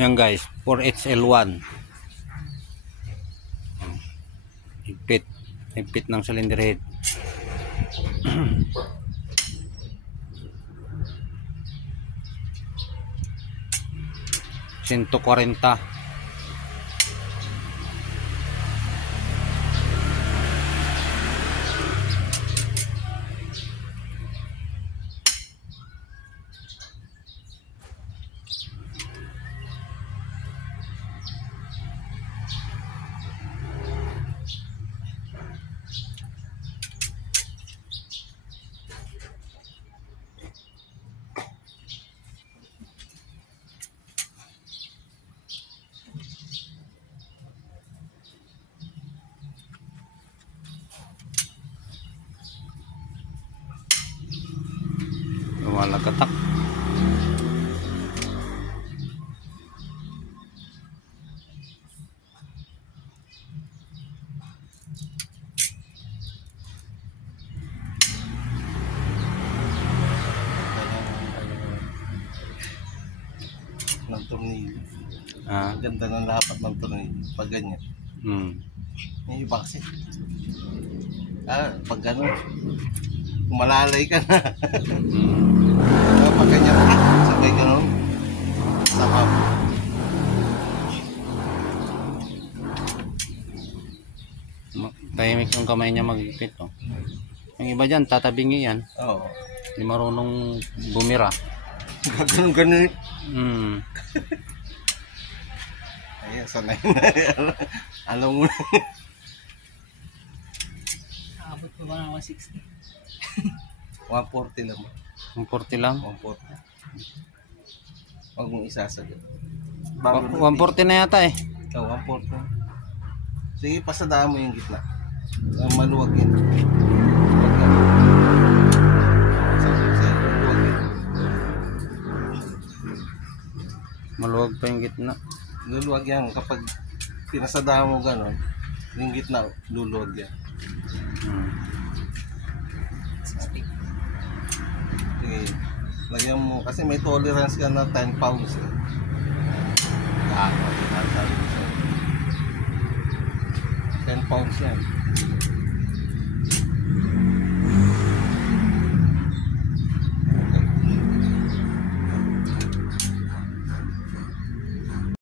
Yan guys, 4HL1. Higpit. Higpit ng cylinder head. 140. Lumalagatak. Ng tornilyo. Ah. Ganda ng lapat ng tornilyo pag ganyan. Yung iba kasi pag gano'n malalay ka na. Pag ganyan sabay gano'n sakap. Tahimik yung kamay niya magipit. Oh. Yung iba dyan tatabingi yan. Oo. Hindi marunong bumira. Ganun. Ayan, sanay na yan. Alam mo na. Abot pa ba ng 160? 140 lang. 140 lang? 140. Huwag mong isasagot. 140 na yata eh. Oo, 140. Sige, pasadaan mo yung gitna. Maluwag yun. Maluwag yan. Maluwag yun. Maluwag pa yung gitna. Luluwag yan. Kapag pinasadaan mo gano'n, yung gitna, luluwag yan. Sige. Lagyan mo, kasi may tolerance ka na 10 pounds. Sabi ko sa'yo. 10 pounds yan.